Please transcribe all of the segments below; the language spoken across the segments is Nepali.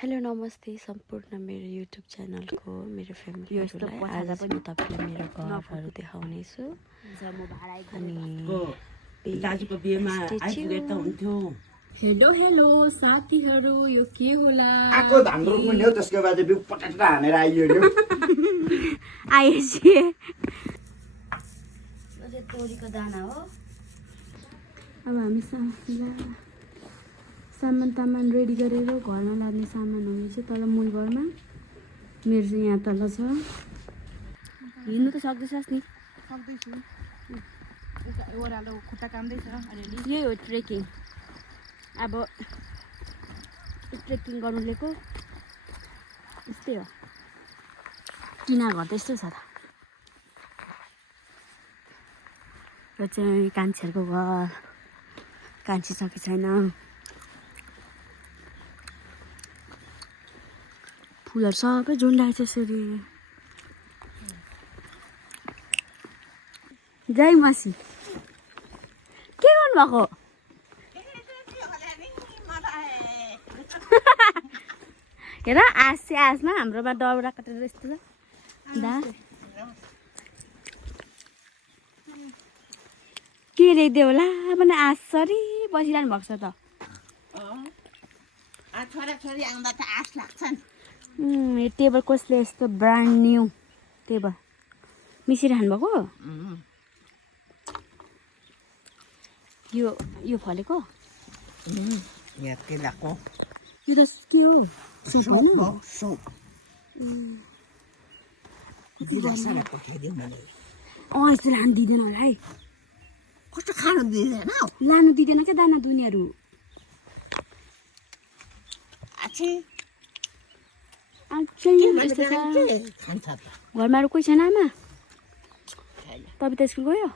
हेलो नमस्ते सम्पूर्ण मेरो युट्युब च्यानलको मेरो फ्यामिलीहरूलाई आज पनि तपाईँलाई मेरो घरहरू देखाउनेछु अनि दाजुको बिहेमा आइपुगे त हुन्थ्यो। हेलो हेलो साथीहरू यो के होला आको धान रोप्नु नि हो त्यसको बाजे बिउ पटाटा हानेर आइयो नि आएपछि तोरीको दाना हो। अब हामी सामान रेडी गरेर घरमा लाग्ने सामानहरू चाहिँ तल मूल घरमा मेरो चाहिँ यहाँ तल छ। हिँड्नु त सक्दैछस् नि? सक्दैछु ओह्रालो खुट्टा काम्दैछ अलिअलि। यही हो ट्रेकिङ। अब ट्रेकिङ गर्नु लिएको यस्तै हो। टिना घर त यस्तो छ त। यो चाहिँ कान्छेहरूको घर कान्छी छ कि छैन। फुलहरू सबै झुन्डाएछ यसरी। जय मासी के गर्नुभएको? हेर आँस चाहिँ आँसमा हाम्रोमा दाउरा काटेर यस्तो छ दा के ल्याइदियो होला पनि आँसरी बसिरहनु भएको छ त। छोराछोरी आउँदा त आश लाग्छ नि। यो टेबल कसले यस्तो ब्रान्ड न्यू टेबल मिसिरहनु भएको? यो फलेको यहाँ केलाको यो त के हो? सुप हो? सुप जिरा सारा पठाइदिउँ भने यस्तो लानु दिँदैन होला है। कस्तो खानु दिँदैन हौ। लानु दिँदैन क्या दाना दुनीहरू। खान्छ त घरमा अरू कोही छैन? आमा तपाईँ त स्कुल गयो?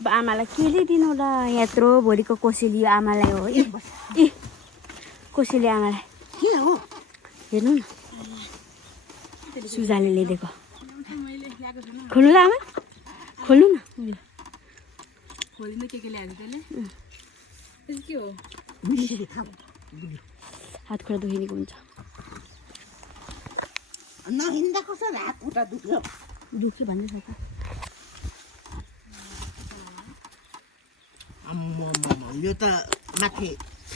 अब आमालाई के ल्याइदिनु होला? यत्रो भोलिको कोसेली आमालाई हो। ए कोसेली आमालाई के हो हेर्नु न सुजाले ल्याइदिएको। खोल्नु त आमा खोल्नु न। खोलिँदै के ल्याएको त्यसले के हो? मिसिरी खाऊ हात खुट्टा दुखिनेको हुन्छ। नहिँदा कसो हात खुट्टा दुख्यो? दुख्यो भन्दैछ त। यो त माथि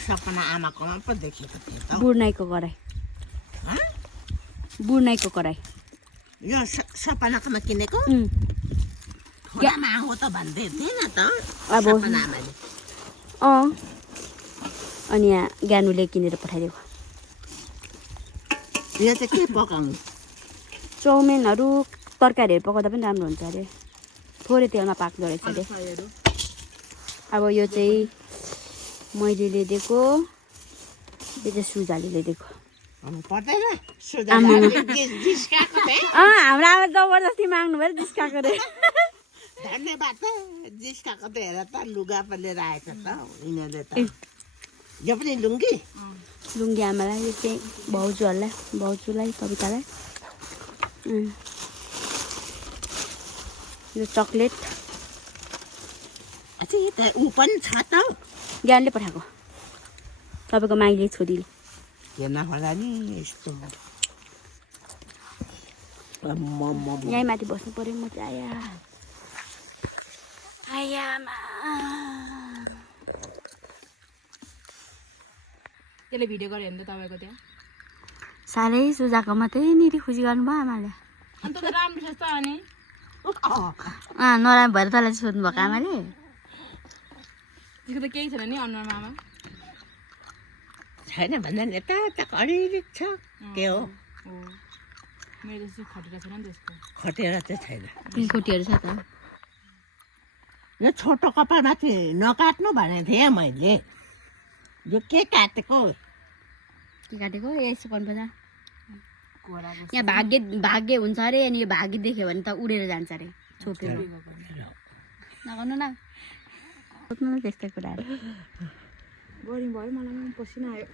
सपना आमाकोमा पो देखेको थियो त। बुढ्नाइको कराई बुढ्नाइको कराई यो सपनाकोमा किनेको छोरामा आऊ त भन्दै थिएन त अब सपना आमाले। अनि यहाँ ज्ञानुले किनेर पठाइदिएको। यो चाहिँ के पकाउनु? चाउमिनहरू तरकारीहरू पकाउँदा पनि राम्रो हुन्छ अरे। थोरै तेलमा पाक्दो रहेछ अरे। अब यो चाहिँ मैले ल्याइदिएको, यो चाहिँ सुजाले ल्याइदिएको। हाम्रो आमा जबरजस्ती माग्नु भयो जिस्काएको रे। धन्यवाद त जिस्काको त हेर त लुगा पनि लिएर आएछ त यिनीहरूले त। यो पनि लुङ्गी लुङ्गी आमालाई, यो चाहिँ भाउजूलाई कवितालाई। यो चक्लेट ऊ पनि छ त ज्ञानले पठाएको तपाईँको माइली छोरीले। हेर्न होला नि यस्तो यहीँ माथि बस्नु पऱ्यो म चाहिँ। आयामा त्यसले भिडियो गरेर हेर्नु त तपाईँको त्यहाँ साह्रै सुजाको मात्रै निरी खुसी गर्नुभयो आमाले। अन्त त राम्रो छ त। अनि नराम्रो भएर तँलाई सोध्नु भएको आमाले। त्यसको त केही छैन नि अनुहारमा आमा। छैन भन्दा नि यता अलिअलि छ। के हो मेरो चाहिँ खटेर छैन नि त्यसको। खटेर चाहिँ छैन। पिलकोटीहरू छ त। यो छोटो कपालमाथि नकाट्नु भनेको थिएँ मैले। यो के काटेको? के काटेको? यसो पर्नुपर्छ। यहाँ भाग्य हुन्छ अरे। अनि यो भाग्य देख्यो भने त उडेर जान्छ अरे छोपेर। नगर्नु न सोध्नु न त्यस्तै कुराहरू। बोरिङ भयो मलाई पनि पसिना आयो।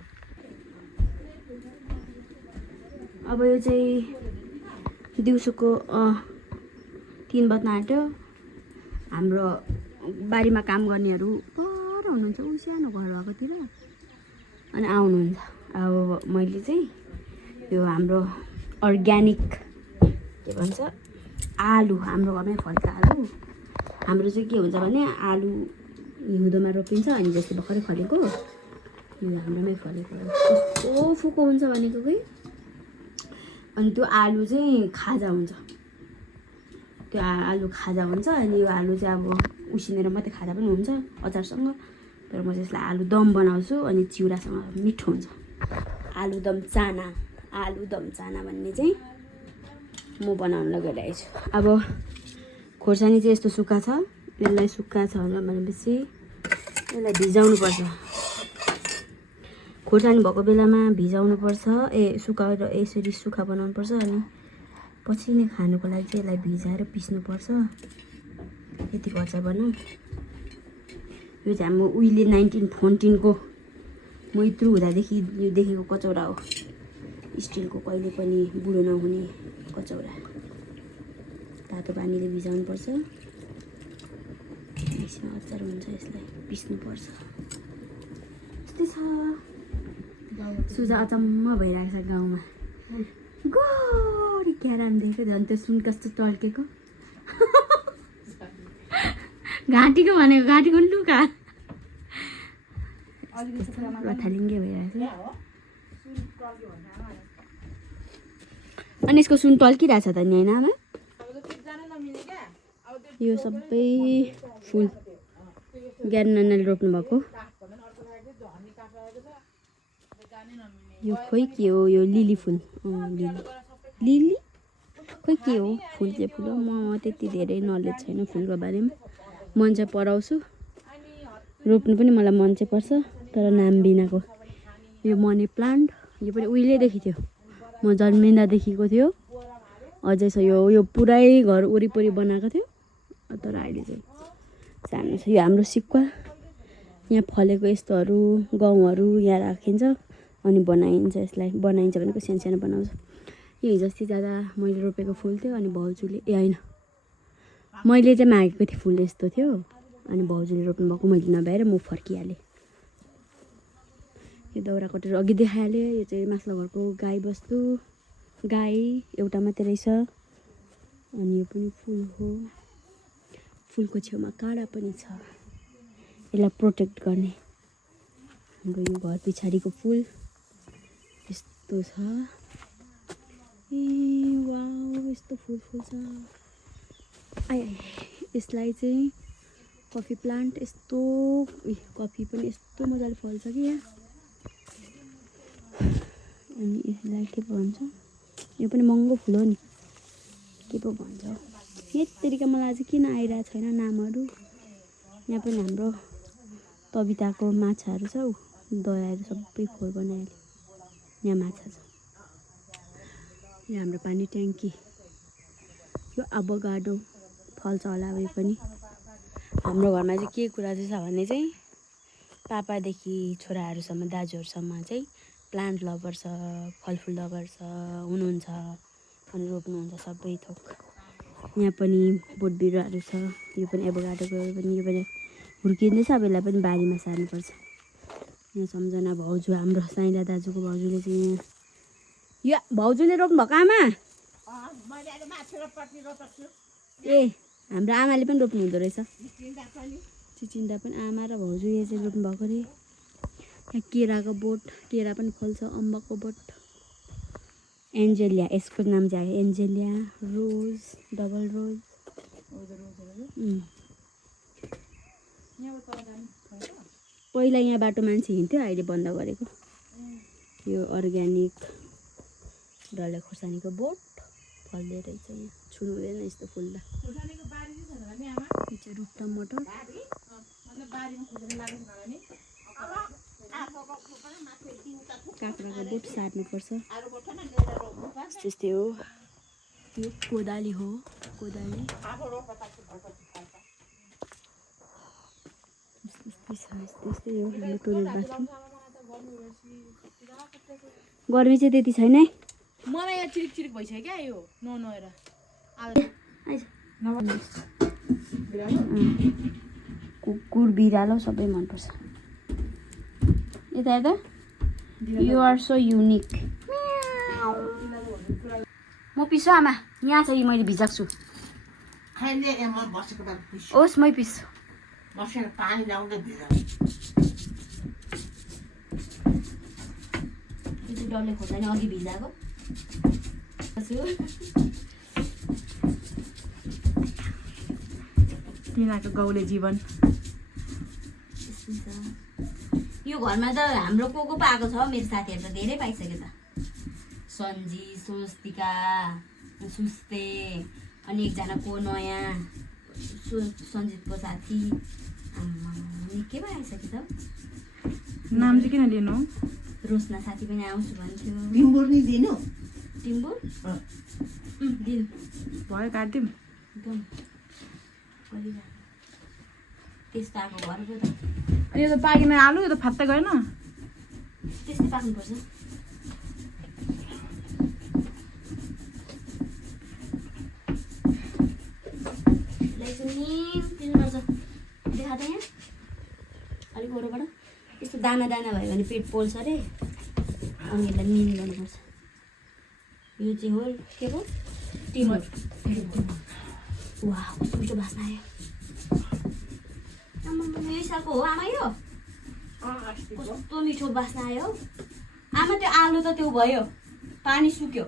अब यो चाहिँ दिउँसोको 3 बज्न आँट्यो। हाम्रो बारीमा काम गर्नेहरू पर हुनुहुन्छ ऊ सानो घर भएकोतिर अनि आउनुहुन्छ। अब मैले चाहिँ यो हाम्रो अर्ग्यानिक के भन्छ आलु, हाम्रो घरमै फलेको आलु। हाम्रो चाहिँ के हुन्छ भने आलु हिउँदोमा रोपिन्छ, अनि जस्तो भर्खरै फलेको यो हाम्रोमै फलेको कस्तो फुको हुन्छ भनेको कि। अनि त्यो आलु चाहिँ खाजा हुन्छ, त्यो आलु खाजा हुन्छ। अनि यो आलु चाहिँ अब उसिनेर मात्रै खाजा पनि हुन्छ अचारसँग, तर म चाहिँ यसलाई आलु दम बनाउँछु अनि चिउरासँग मिठो हुन्छ। आलुदम चाना भन्ने चाहिँ म बनाउन गइरहेको छु। अब खोर्सानी चाहिँ यस्तो सुक्खा छ, यसलाई सुक्खा छ भनेपछि यसलाई भिजाउनुपर्छ। खोर्सानी भएको बेलामा भिजाउनुपर्छ, सुकाएर यसरी सुक्खा बनाउनुपर्छ। अनि पछि नै खानुको लागि चाहिँ यसलाई भिजाएर पिस्नुपर्छ। यतिको अचार बनाऊ। यो चाहिँ हाम्रो उहिले 1914 को म यत्रो हुँदादेखि यो देखेको कचौरा हो, स्टिलको, कहिले पनि बुढो नहुने कचौरा। तातो पानीले भिजाउनुपर्छ, यसमा अचार हुन्छ, यसलाई पिस्नुपर्छ। यस्तै छ। सुजा अचम्म भइरहेको छ गाउँमा। गोरी क्याराम देखेको झन् त्यो सुन कस्तो टल्केको। घाँटीको भनेको घाँटीको पनि लुका रथालिङ्गे भइरहेको छ। अनि यसको सुन टल्किरहेछ त नि होइन आमा? यो सबै फुल ज्ञान नानाले रोप्नु भएको। यो खोइ के हो, यो लिली फुल, लिली खोइ के हो, फुल चाहिँ फुल हो। म त्यति धेरै नलेज छैन फुलको बारेमा, मन चाहिँ पराउँछु, रोप्नु पनि मलाई मन चाहिँ पर्छ, तर नाम बिनाको। यो मनी प्लान्ट, यो पनि उहिलेदेखि थियो, म जन्मिँदादेखिको थियो, अझै छ। यो पुरै घर वरिपरि बनाएको थियो, तर अहिले चाहिँ सानो छ। यो हाम्रो सिक्वा, यहाँ फलेको यस्तोहरू गहुँहरू यहाँ राखिन्छ अनि बनाइन्छ। यसलाई बनाइन्छ भनेको सानो सानो बनाउँछ। यो हिजोअस्ति जाँदा मैले रोपेको फुल थियो, अनि भाउजूले होइन मैले चाहिँ मागेको थिएँ फुल यस्तो थियो, अनि भाउजूले रोप्नु भएको, मैले नभएर म फर्किहालेँ। यो दाउरा कटेर अघि देखाइहालेँ। यो चाहिँ माथिल्लो घरको गाई बस्तु, गाई एउटा मात्रै रहेछ। अनि यो पनि फुल हो, फुलको छेउमा काँडा पनि छ, यसलाई प्रोटेक्ट गर्ने। हाम्रो यो घर पछाडिको फुल यस्तो छ। ए वाउ, यस्तो फुल छ। यसलाई चाहिँ कफी प्लान्ट, यस्तो कफी पनि यस्तो मजाले फल्छ कि यहाँ। अनि यसलाई के पो भन्छ, यो पनि महँगो फुल हो नि, के पो भन्छ यत्तिका, मलाई अझै किन आइरहेको छैन नामहरू। यहाँ पनि हाम्रो तबिताको माछाहरू छ, दयाहरू सबै खोर बनाइहाल्यो। यहाँ माछा छ। यहाँ हाम्रो पानी ट्याङ्की, यो अभोकाडो फल्छ होला अब। यो पनि हाम्रो घरमा चाहिँ के कुरा चाहिँ छ भने चाहिँ पापादेखि छोराहरूसम्म, दाजुहरूसम्म चाहिँ प्लान्ट लभर छ, फलफुल लभर छ, हुनुहुन्छ अनि रोप्नुहुन्छ सबै थोक। यहाँ पनि बोट बिरुवाहरू छ। यो पनि एभोकाडोको पनि, यो पनि हुर्किँदैछ, अब यसलाई पनि बारीमा सार्नुपर्छ। यहाँ सम्झना भाउजू, हाम्रो साइला दाजुको भाउजूले चाहिँ यो भाउजूले रोप्नु भएको आमा। ए हाम्रो आमाले पनि रोप्नु हुँदो रहेछ, चिचिन्डा पनि आमा र भाउजूले चाहिँ रोप्नु भएको अरे। यहाँ केराको बोट, केरा पनि फल्छ, अम्बकको बोट, एन्जेलिया, यसको नाम चाहिँ आयो एन्जेलिया, रोज, डबल रोज। पहिला यहाँ बाटो मान्छे हिँड्थ्यो, अहिले बन्द गरेको। यो अर्ग्यानिक डल्ले खोर्सानीको बोट फल्दै रहेछ, यहाँ छुनु हुँदैन यस्तो फुल्दा। यो चाहिँ रुख टमाटर, काँक्राको बोट सार्नुपर्छ। त्यस्तै हो। यो कोदाली हो, कोदाली त्यस्तै हो। हाम्रो टोइलेट बाथरुम, गर्मी चाहिँ त्यति छैन है। मलाई यहाँ चिरिक चिरिक भइसक्यो क्या, यो ननुहाएर। कुकुर बिरालो सबै मनपर्छ। यता यता यु आर सो युनिक म पिस्छु आमा यहाँ छ मैले भिजाएको छु खैले म बसेको बेला पिस होस् मै पिस्छु बसेर पानी लाउँदै भिजा त्यो डल्ले खोर्सानी अघि भिजाएको तिनीहरूको गाउँले जीवन यो घरमा त हाम्रो को पाएको छ मेरो साथीहरू त धेरै पाइसक्यो त सन्जी स्वस्तिका सुस्ते अनि एकजना को नयाँ सन्जितको साथी निकै पो आइसक्यो त नाम चाहिँ किन लिनु रोशना साथी पनि आउँछु भन्थ्यो टिम्बुर नि दिनु टिम्बुर दिनु भयो काटिदिउँ एकदम त्यस्तो आएको घरको त अनि यो त पाकेन आलु यो त फात्तै गएन त्यस्तै पाक्नुपर्छ देखा त यहाँ अलिक वरबाट यस्तो दाना दाना भयो भने पेट पोल्छ अरे अनि यसलाई मिन गर्नुपर्छ यो चाहिँ हो के पो टिमर वा कस्तो मिठो बास्ना आयो यही सालको हो आमा यो कस्तो मिठो बास्ना आयो आमा त्यो आलु त त्यो भयो पानी सुक्यो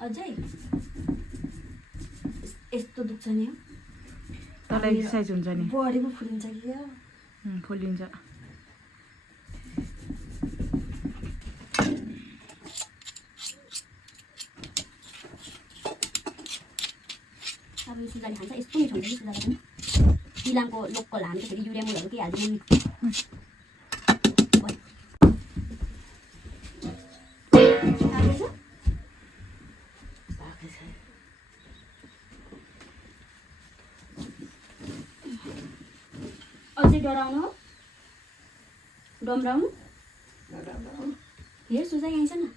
अझै यस्तो दुख्छ नि हो तल एक्सर्साइज हुन्छ नि बडी पो फुलिन्छ कि क्या फुलिन्छ अब यो सुजाले खान्छ यस्तो मिठो हुन्छ कि सुजाले पनि इलामको लोकल हामी त फेरि युरिया मलहरू केही हाल्दैन अझै डराउनु हो डम्राउनु हेर सुजा यहाँ छ न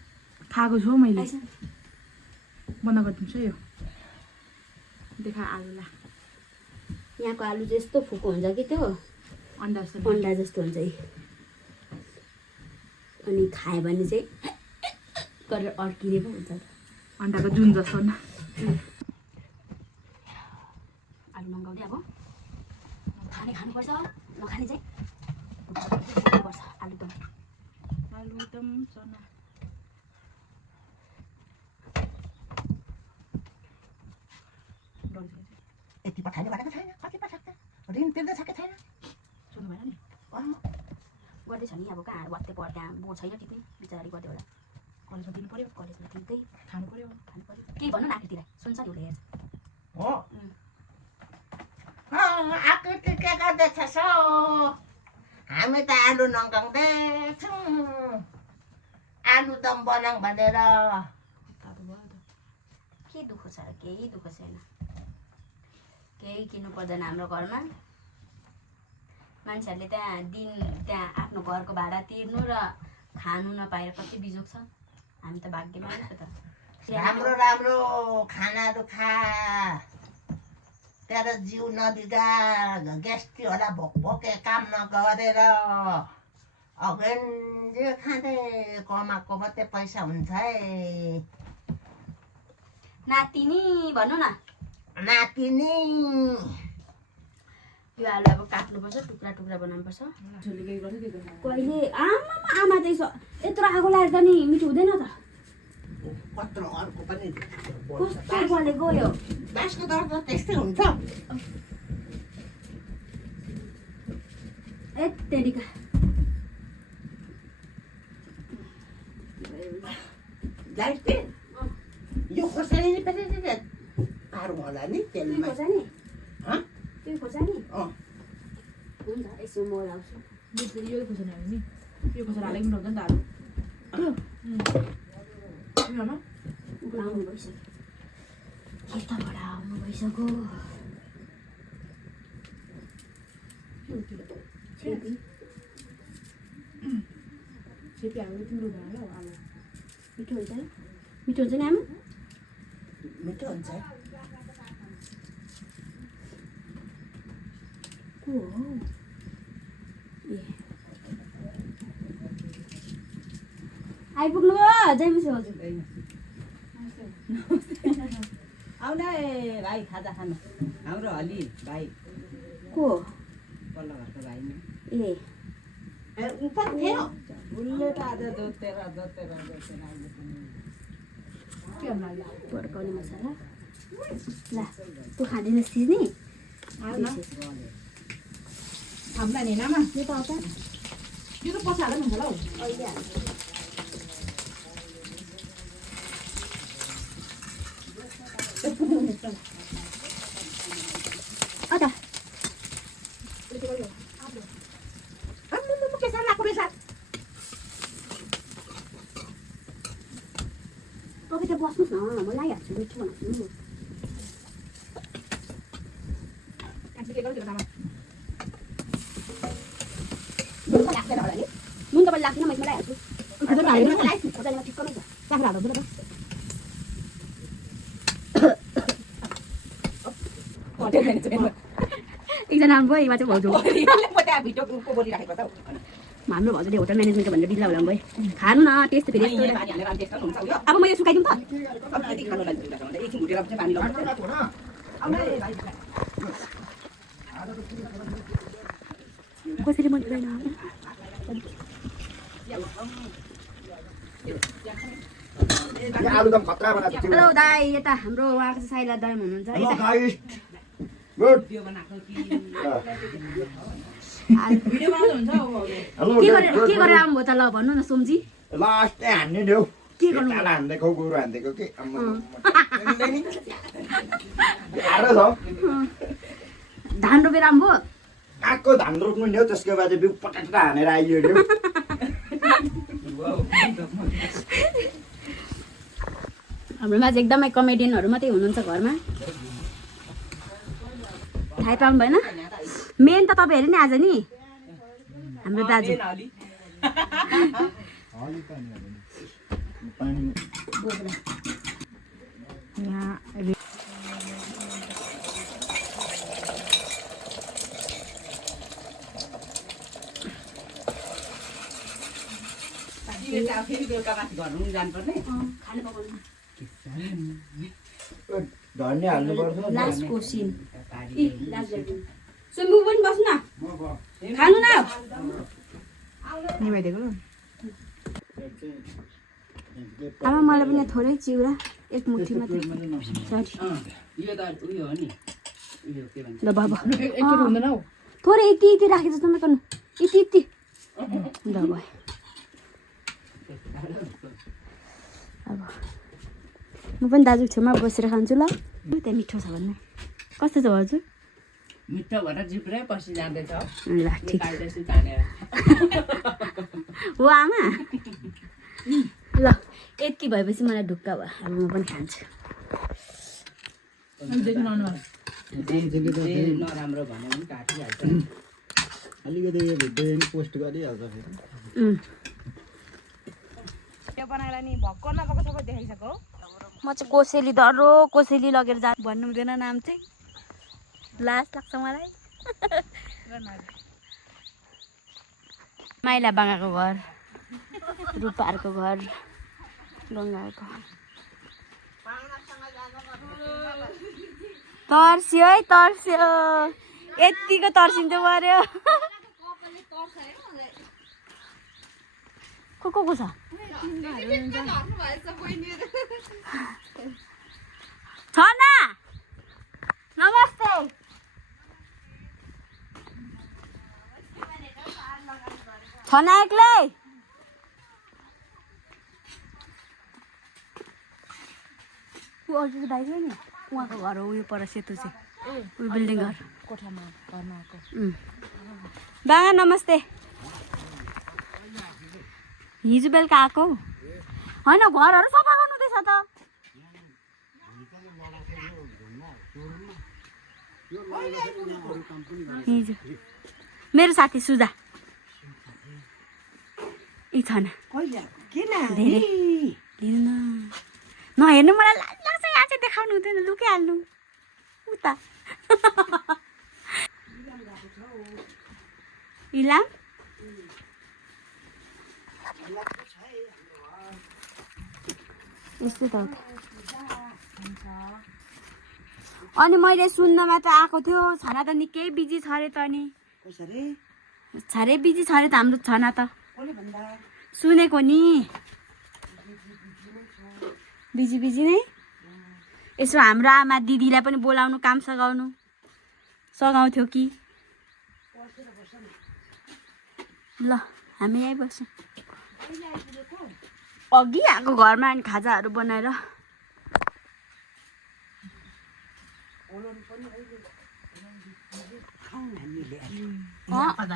खाएको छु मैले आइस न बन्द गरिदिन्छु यो देखा आलुलाई यहाँको आलु चाहिँ यस्तो फुको हुन्छ कि त्यो अन्डा जस्तो अन्डा जस्तो हुन्छ है अनि खायो भने चाहिँ गरेर अड्किने पो हुन्छ अन्डाको जुन जस्तो न आलु मगाउँदै अब खाने खानुपर्छ नखाने चाहिँ पर्छ आलुदम आलुदम चना यति पठाइले भनेको छैन कति पठाएको ऋण तिर्दैछ कि छैन सोध्नु भएन नि गर्दैछ नि अब कहाँ वात्ते पढ त्यहाँ बोर्ड छैन टिप्ने बिचरा गर्दै होला कलेजमा दिनु पर्यो कलेजमा तिर्दै खानु पर्यो केही भन्नु न आकृतिलाई सुन्छ नि उसले हेर्छ हो आकृति के गर्दैछस् हौ हामी त आलु नगाउँदैछौँ आलुदम बनाऊँ भनेर के दुःख छ र केही दुःख छैन केही किन्नु पर्दैन हाम्रो घरमा मान्छेहरूले त्यहाँ आफ्नो घरको भाडा तिर्नु र खानु नपाएर कति बिजोग छ हामी त भाग्यमान छ त राम्रो राम्रो खानाहरू खा तेरो जिउ नबिगार ग्यास्ट्री होला भोक भोके काम नगरेर अघेन्जे खाँदै कमाएको मात्रै पैसा हुन्छ है नातिनी भन्नु न नातिनी यो आलु अब काट्नुपर्छ टुक्रा टुक्रा बनाउनुपर्छ कहिले आमा त्यसो यत्रो आगो लागेर त नि मिठो हुँदैन त कत्रो अर्को पनि कस्तो गले गयो बाँसको दर त त्यस्तै हुन्छ एत्तेरिका यो खोर्सानी नि पनि पारौँ होला नि तेलमा खोर्सानी हँ त्यो खोर्सानी अँ हुन्छ यसो म लाउँछु यो खोर्सानी हाल्यो नि यो खोर्सानी हालेको पनि हुन्छ नि त आलु आउनु भइसक्यो खेतबाट आउनु भइसक्यो छेपी हाल्नु तिम्रो भयो होला आलु मिठो हुन्छ नि मिठो हुन्छ नि आमा मिठो हुन्छ को हो ए आइपुग्नु भयो जयमुसी हजुर आउन है भाइ खाजा खान हाम्रो हली भाइ को पल्लो घरको भाइ नि ए उपर थियो उसले त आज जोतेर पड्काउने मसला ल तँ खाँदिनस् चिज नि हामीलाई नि नामा यो त आउँछ यो त पछि हाल्दा पनि हुन्छ होला हौ अहिले हाल्छ अता के साला कुरे साथ तपाईँ त बस्नुहोस् न म लगाइहाल्छु मिठो बनाउँछु नि कान्छी के गर्छ नामा नुन त लाग्दैन होला नि नुन त मलाई लाग्दैन मैले लगाइहाल्छु खोर्सानीमा ठिक्क नै छ चाख्रा हाल्नु पर्छ एकजना आउनु भयो यहाँ चाहिँ भाउजू त्यहाँ भिडियोको बोलिराखेको त हाम्रो भाउजूले होटल म्यानेजमेन्टको भनेर बिल्ला होला भयो खानु न टेस्ट फेरि यस्तो अब म यो सुकाइदिउँ त कसरी मन पर्दैन आलुदम खतरा बनाएको छु हेलो दाई यता हाम्रो उहाँको चाहिँ साइला दाई हुनुहुन्छ हेलो यता गाइस गुड भिडियो बनाएको कि भिडियो बनाउँदा हुन्छ हौ हेलो के गरेर आउनुभयो त ल भन्नु न सोमजी लास्ट हान्ने नि हौ के गर्नु ताला हान्दैको गोरु हान्दैको के गाह्रो छ धान रोपेर आउनुभयो कागको धान रोप्नु नि हौ त्यसको बाद बिउ पटाटा हानेर आइयो नि हाम्रोमा चाहिँ एकदमै कमेडियनहरू मात्रै हुनुहुन्छ घरमा थाहै पाउनु भएन मेन त तपाईँहरू नि आज नि हाम्रो दाजु फेरि बेलुका माथि घर हुनु जानुपर्ने खानु पकाउनु धनियाँ हाल्नुपर्छ लास्टको सिन सुम्बु पनि बस्नु न खानु न निभाइदिएको आमा मलाई पनि थोरै चिउरा एक मुठी मात्रै सरी यो त उयो हो नि उयो के भन्छ ल बाबा एकचोटि हुँदैन हौ थोरै यति यति राखेको जस्तो नगर्नु यति यति ल भयो अब म पनि दाजु छेउमा बसेर खान्छु ल त्यहाँ मिठो छ भन्नु कस्तो छ हजुर मिठो भएर जिब्रै पछि जाँदैछ ल ठिक काट्दैछु तानेर हो आमा ल यति भएपछि मलाई ढुक्क भयो अब म पनि खान्छु नराम्रो भने पनि काटिहाल्छ अलिकति यो भिडियो पोस्ट गरिहाल्छ फेरि त्यो बनाएर नि भक्कु नभएको सबै देखाइसक्यो म चाहिँ कोसेली डरो कोसेली लगेर जा भन्नु हुँदैन नाम चाहिँ लाज लाग्छ मलाई माइला बाङ्गाको घर रूपाहरूको घर गङ्गाको तर्स्यो है तर्स्यो यतिको तर्सिन्छ पर्यो को छ छना नमस्ते छना एक्लै अघिको दाइ थियो नि उहाँको घर हो उयो पर सेतु चाहिँ उयो बिल्डिङ घर कोठामा घरमा आएको बाबा नमस्ते हिजो बेलुका आएको होइन घरहरू सफा गर्नुहुँदैछ त हिजो मेरो साथी सुजा यी छन् धेरै लिनु न नहेर्नु मलाई लाज लाग्छ यहाँ चाहिँ देखाउनु हुँदैन लुकिहाल्नु उता इलाम यस्तै त हो। अनि मैले सुन्नमा त आएको थियो छाना त निकै बिजी छ अरे त अनि कसरी छारे बिजी छ अरे त हाम्रो छाना त कसले भन्दा सुनेको नि बिजी बिजी नै यसो हाम्रो आमा दिदीलाई पनि बोलाउनु काम सघाउँथ्यो कि ल हामी आइबस्छौँ अघि आएको घरमा अनि खाजाहरू बनाएर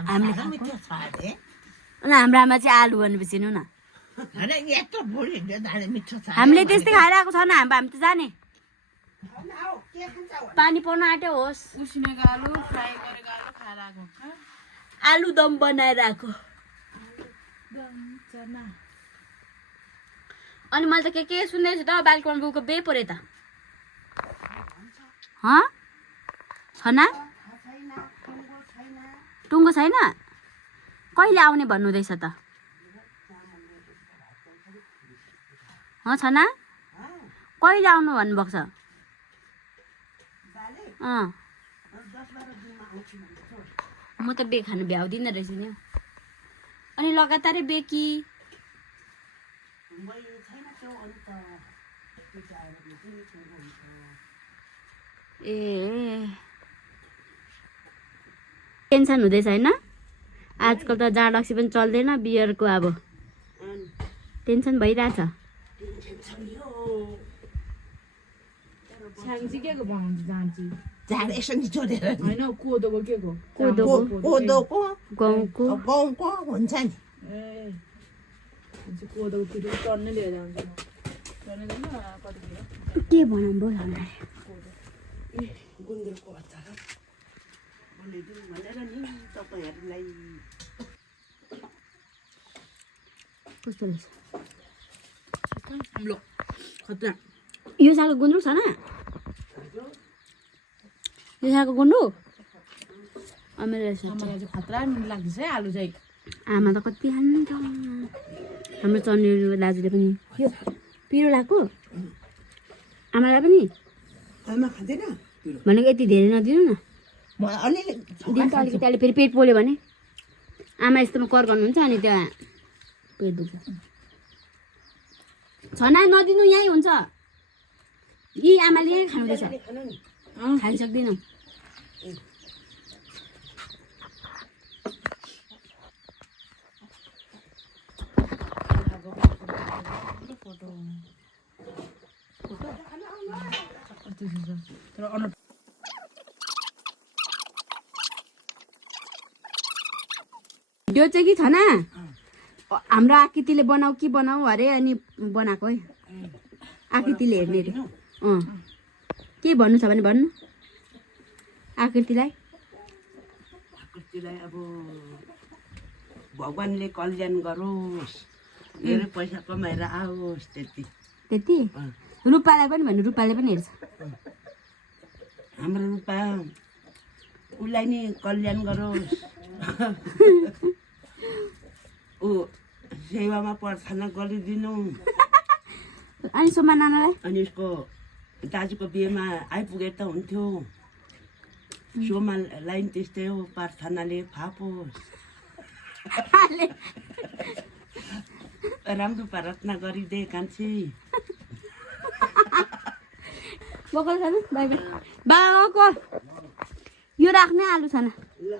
हामीले मिठो छ अरे अनि हाम्रो आमा चाहिँ आलु भनेपछि हेर्नु न अरे यत्रो भुँडी जाने मिठो छ हामीले त्यस्तै खाएर आएको छ न हामी त जाने आऊ के खान्छ पानी पर्न आँट्यो होस् उसिनेको आलु फ्राई गरेको आलु खाएर आएको आलु दम बनाएर आएको चना अनि मैले त के सुन्दैछु त बालकोमा बुको बे परे त हँ छना टुङ्गो छैन कहिले आउने भन्नुहुँदैछ त छना कहिले आउनु भन्नुभएको छ म त बे खानु भ्याउँदिनँ रहेछ नि अनि लगातारै बे कि ए टेन्सन हुँदैछ होइन आजकल त जाडक्सी पनि चल्दैन बियरको अब टेन्सन भइरहेछ छ्याङ चाहिँ के को बनाउँछ जान्छु झाड यसरी जोडेर होइन कोदोको के को कोदोको गहुँको गहुँको हुन्छ नि ए कोदोको पिठो टन्नै लिएर जान्छु टन्नै जानु कति किलो के भनौँ बोल हामीलाई गुन्द्रुकको अचार बनाइदिउँ भनेर नि तपाईँहरूलाई कस्तो रहेछ ल खतरा यो सालको गुन्द्रुक छ न यो सालको गुन्द्रुक अमेर रहेछ मलाई चाहिँ खतरा मिठो लाग्दैछ है आलु चाहिँ आमा त कति खान्छ हाम्रो चन्डी दाजुले पनि यो पिरो लगाएको आमालाई पनि आमा खाँदैन भनेको यति धेरै नदिनु न मलाई अलिअलि दिन्छ अलिकति अहिले फेरि पेट पोल्यो भने आमा यस्तोमा कर गर्नुहुन्छ अनि त्यहाँ पेट दुख्छ छना नदिनु यहीँ हुन्छ यी आमाले खानुहुँदैछ खानु नि खान सक्दैनौँ तर अनु त्यो चाहिँ कि छना हाम्रो आकृतिले बनाऊ कि बनाऊ अरे अनि बनाएको है आकृतिले हेर्ने अरे के भन्नु छ भने भन्नु आकृतिलाई आकृतिलाई अब भगवान्ले कल्याण गरोस् धेरै पैसा कमाएर आओस् त्यति रूपालाई पनि भन्नु रूपाले पनि हेर्छ हाम्रो रूपा उसलाई नि कल्याण गरोस् ऊ सेवामा प्रार्थना गरिदिनु अनि सोमा नानालाई अनि उसको दाजुको बिहेमा आइपुगे त हुन्थ्यो सोमालाई नि त्यस्तै हो प्रार्थनाले फापोस् राम्रो प्रार्थना गरिदे कान्छी बकल छ न बाई बाई बाबाको यो राख्ने आलु छ न ल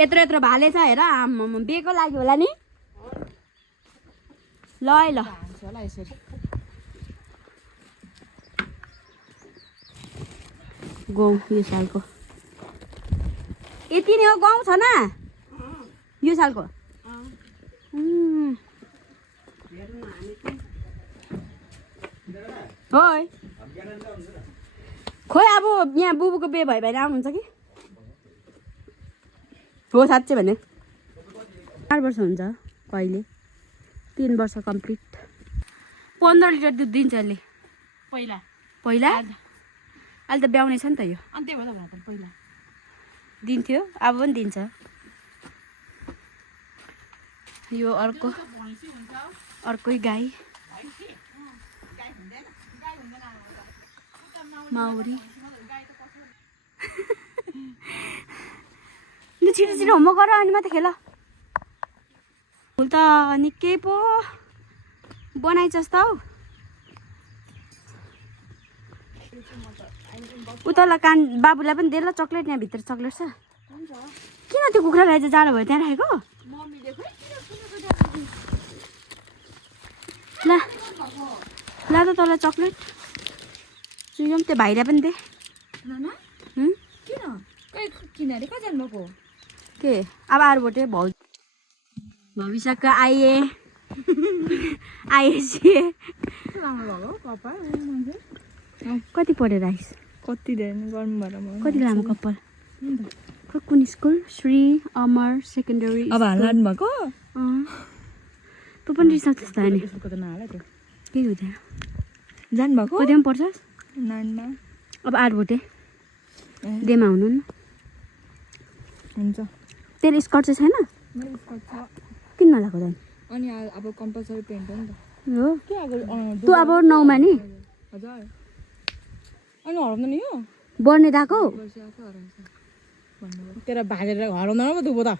यत्रो यत्रो भाले छ हेर आम्मामा बेको लागि होला नि ल है ल हान्छ होला यसरी गहुँ यो सालको यति नै हो गहुँ छ न यो सालको है खोइ अब यहाँ बुबुको बे भयो भने आउनुहुन्छ कि हो साँच्चै भने 4 वर्ष हुन्छ कहिले 3 वर्ष कम्प्लिट 15 लिटर दुध दिन्छ यसले पहिला पहिला अहिले त ब्याउने छ नि त यो अनि त्यही भएर त पहिला दिन्थ्यो अब पनि दिन्छ यो अर्कै गाई माउरी लु छिटो छिटो होमवर्क गर अनि मात्रै खेल फुल त निकै पो बनाइछस् त हौ उतालाई कान बाबुलाई पनि दे ल चक्लेट यहाँ भित्र चक्लेट छ किन त्यो कुखुरालाई चाहिँ जाडो भयो त्यहाँ राखेको ल ल त तँलाई चक्लेट चुइम त्यो भाइलाई पनि दे के अब आरुबोटे भविष्यको आइए आइएसिए कति पढेर आइस कति गर्नु भएर कति लामो कपाल कुन स्कुल श्री अमर सेकेन्डरी अब हाल्नु भएको तँ पनि रिसाउँछ त नि त नहाल त्यो केही हुँदैन जानुभएको कतिमा पढ्छस् 9मा अब 8 भोटे डेमा हुनु न हुन्छ तेरो स्कर्ट चाहिँ छैन मेरो स्कर्ट छ किन नलाएको त अनि अब कम्पलसरी पेन्ट हो नि त हो के अब तँ अब 9 मा नि हजुर अनि हराउँदैन यो बढ्ने दाको तेरो भागेर हराउँदैन पो दुबो त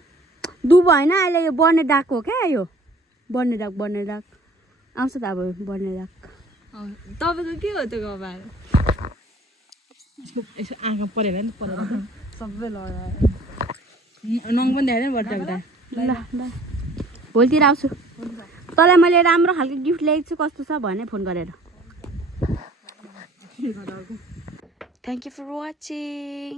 दुबो होइन अहिले यो बढ्ने दागको हो क्या यो बढ्ने दाग आउँछ त अब बढ्ने दाग तपाईँको के हो त्यो कपाल यसो आँखा परेर नि परेर सबै लगाएर नङ पनि देखाएन बट्टा ल ल भोलितिर आउँछु तँलाई मैले राम्रो खालको गिफ्ट ल्याएको छु कस्तो छ भने फोन गरेर थ्याङ्क यू फर वाचिङ